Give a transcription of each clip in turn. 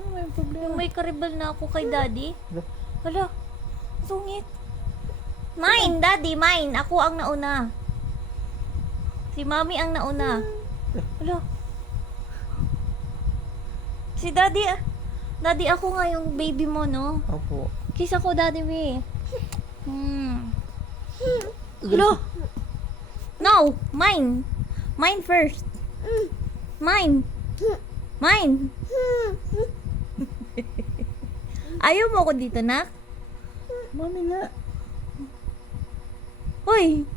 Ano may problema? Yung may karibal na ako kay daddy. Hala. Hala, sungit. Mine, daddy, mine. Ako ang nauna. Si mami ang nauna. Hala. Si daddy, daddy ako nga yung baby mo, no? Opo. Kiss ako, daddy, we. Hala. No, mine. Mine first. Mine. Mine. Ayaw mo ako dito, nak? Mami nga. Hoy.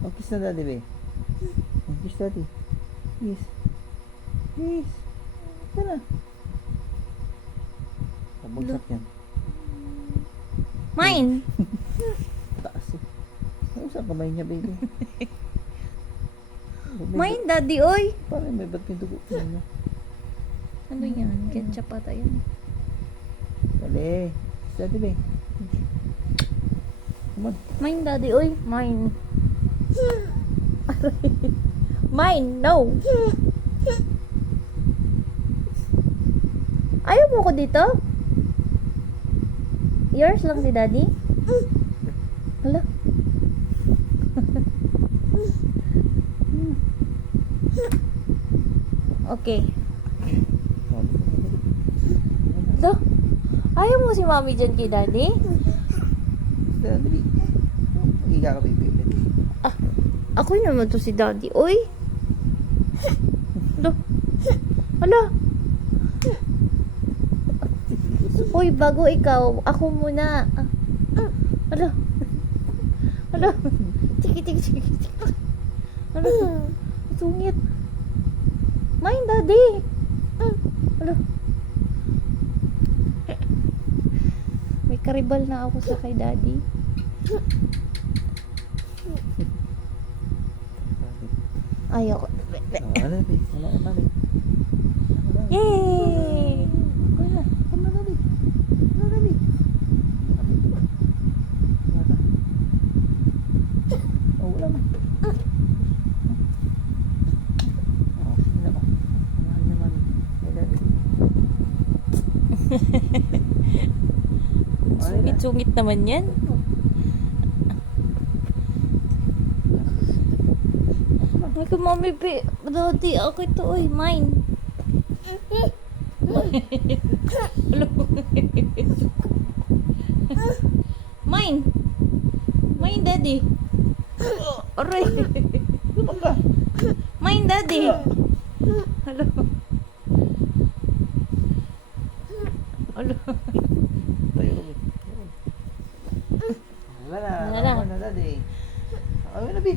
Oh, kiss na daddy, be. Oh, kiss daddy. Kiss. Kiss. Ito na. Pabagsak yan. Mine. Taas eh. Ano sa kamay niya, baby? Mine, daddy, oy. Parang may ba't may dugo po niya. Ano yan? Ketchup ata yun. Dali. Kiss daddy, be. Come on. Mine, daddy, oy. Mine. Mine, no. Ayaw mo ko dito? Yours lang si daddy? Hala. Okay. Do. Ayaw mo si mami dyan kay daddy? Kiss daddy, be. Higa ka, baby. Ako naman to si daddy. Oy. Do. Hala. Uy, bago ikaw, ako muna. Hala. Hala. Tiki, tiki, tiki, tiki. Hala. Sungit. Mine, daddy. Hala. May karibal na ako sa kay daddy. Ayoko. Ano, be? Wala ka, be. Yay! Kaya, come na, daddy. Come na, daddy. Oh, wala na. Oh, sige na ba? Mahal na, mami. Hey, daddy. Sungit-sungit naman yan. Ay, kung mami, daddy, ako ito, oy, mine. Mine. Mine, daddy. Aray. Mine, daddy. Hello. Hello. Tayo ko, be. Wala na. Wala na. Wala na, daddy. Ano na, be?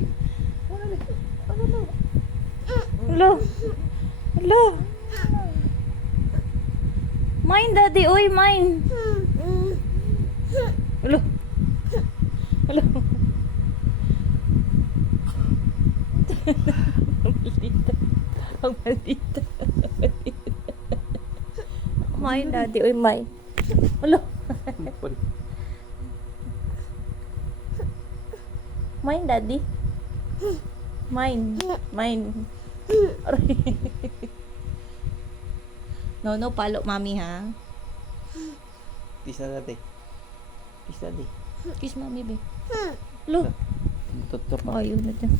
Ano na, be? Ano na? Hello. Hello. Mine, daddy. Oy, mine. Hello. Hello. Ang maldita. Mine, daddy. Oy, mine. Hello. Mine, daddy. Mine. Mine. Aray. No, palo mami ha. Kiss na, daddy. Kiss, daddy. Kiss mami, be. Lo. Tutor pa. Ayaw na dyan.